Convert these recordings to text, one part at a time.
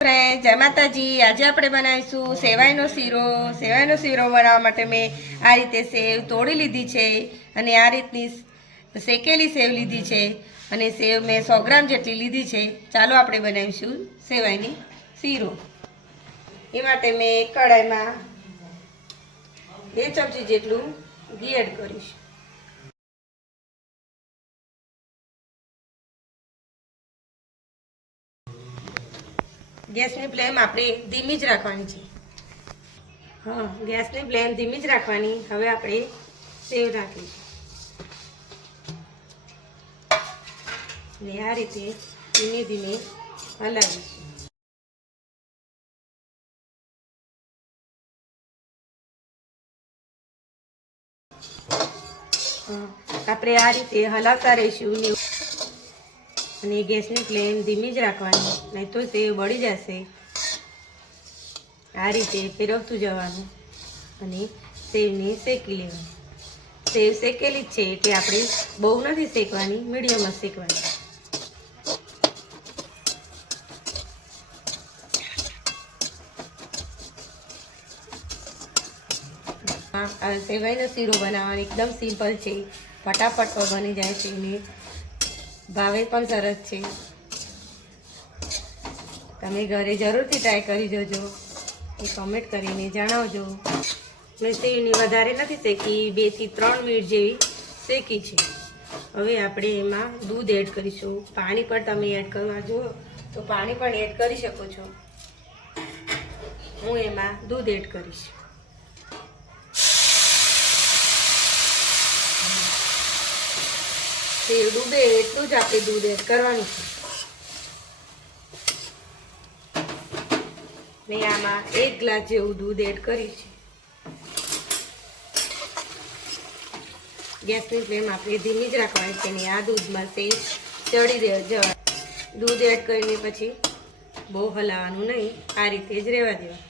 Friend જય માતાજી. આજે આપણે બનાવીશું સેવાઈનો શીરો. સેવાઈનો શીરો બનાવવા માટે મેં આ રીતે સેવ તોડી લીધી છે અને આ રીતની શેકેલી સેવ લીધી છે અને સેવ મેં સો ગ્રામ જેટલી લીધી છે. ચાલો આપણે બનાવીશું સેવાઈની શીરો. એ માટે મેં કઢાઈમાં બે ચમચી જેટલું ઘી એડ કરીશ. ગેસની ફ્લેમ આપણે ધીમી જ રાખવાની છે. હા, ગેસની ફ્લેમ ધીમી જ રાખવાની. હવે આપણે સેવ નાખીશું આ રીતે ધીમે ધીમે હલાવીશું. આપણે આ રીતે હલાવતા રહીશું અને ગેસની ફ્લેમ ધીમી જ રાખવાની. નહીં તો સેવ બળી જશે. આ રીતે ફેરવતું જવાનું અને સેવને શેકી લેવાની. સેવ શેકેલી જ છે એટલે આપણે બહુ નથી શેકવાની મીડિયમ જ શેકવાની સેવાઈનો શીરો બનાવવાનો એકદમ સિમ્પલ છે. ફટાફટ બની જાય છે ને ભાવે પણ સરસ છે. તમે ઘરે જરૂરથી ટ્રાય કરી જોજો. એ કોમેન્ટ કરીને જણાવજો. મેં સેવની વધારે નથી શેકી બેથી ત્રણ મિનિટ જેવી શેકી છે. હવે આપણે એમાં દૂધ એડ કરીશું. પાણી પણ તમે એડ કરવા જુઓ, તો પાણી પણ એડ કરી શકો છો. હું એમાં દૂધ એડ કરીશ. સેવ ડૂબે એટલું જ આપણે દૂધ એડ કરવાનું છે. મેં આમાં એક ગ્લાસ જેવું દૂધ એડ કર્યું છે. ગેસની ફ્લેમ આપણે ધીમી જ રાખવાની છે ને આ દૂધમાં તેલ ચડી દે જવા દૂધ એડ કરીને પછી બહુ હલાવવાનું નહીં, આ રીતે જ રહેવા દેવા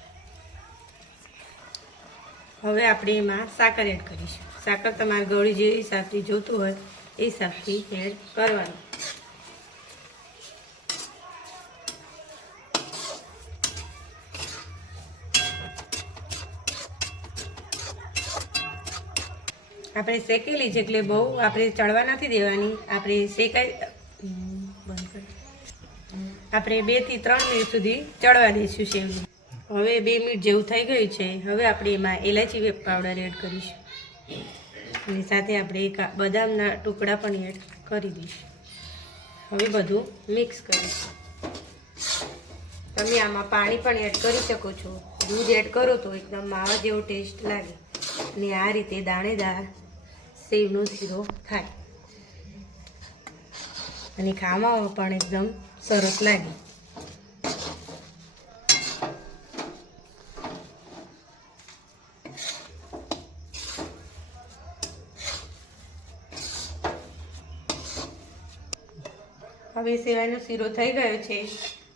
હવે આપણે એમાં સાકર એડ કરીશું. સાકર તમારે ગળી જે હિસાબથી જોતું હોય હિસાબથી એડ કરવાનું. આપણે શેકેલી છે એટલે બહુ આપણે ચડવા નથી દેવાની, આપણે શેકાઈ. આપણે બેથી ત્રણ મિનિટ સુધી ચડવા દઈશું સેવને હવે બે મિનિટ જેવું થઈ ગયું છે. હવે આપણે એમાં એલાચી પાવડર એડ કરીશું. અને સાથે આપણે એક બદામના ટુકડા પણ એડ કરી દઈશું. હવે બધું મિક્સ કરીશું. તમે આમાં પાણી પણ એડ કરી શકો છો. દૂધ એડ કરો તો એકદમ માવા જેવો ટેસ્ટ લાગે. અને આ રીતે દાણેદાર સેવનો શીરો થાય. અને ખાવામાં પણ એકદમ સરસ લાગે. હવે સેવાયનો શીરો થઈ ગયો છે.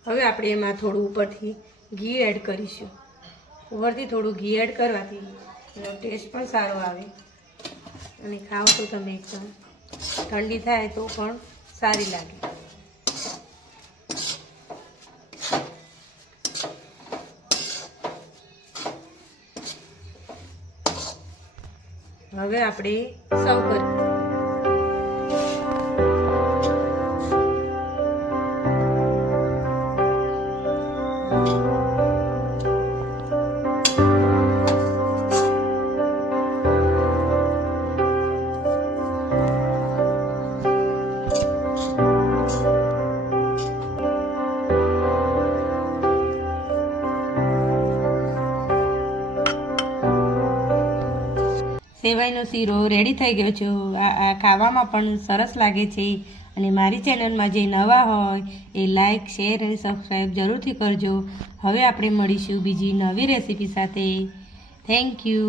હવે આપણે એમાં થોડું ઉપરથી ઘી એડ કરીશું. ઉપરથી થોડું ઘી એડ કરવાથી એનો ટેસ્ટ પણ સારો આવે. અને ખાઓ તો તમે એકદમ. ઠંડી થાય તો પણ સારી લાગે. હવે આપણે સર્વ કરીએ સેવાઈનો શીરો રેડી થઈ ગયો છે. આ ખાવામાં પણ સરસ લાગે છે. અને મારી ચેનલમાં જે નવા હોય એ લાઇક શેર અને સબસ્ક્રાઈબ જરૂરથી કરજો. હવે આપણે મળીશું બીજી નવી રેસીપી સાથે. Thank you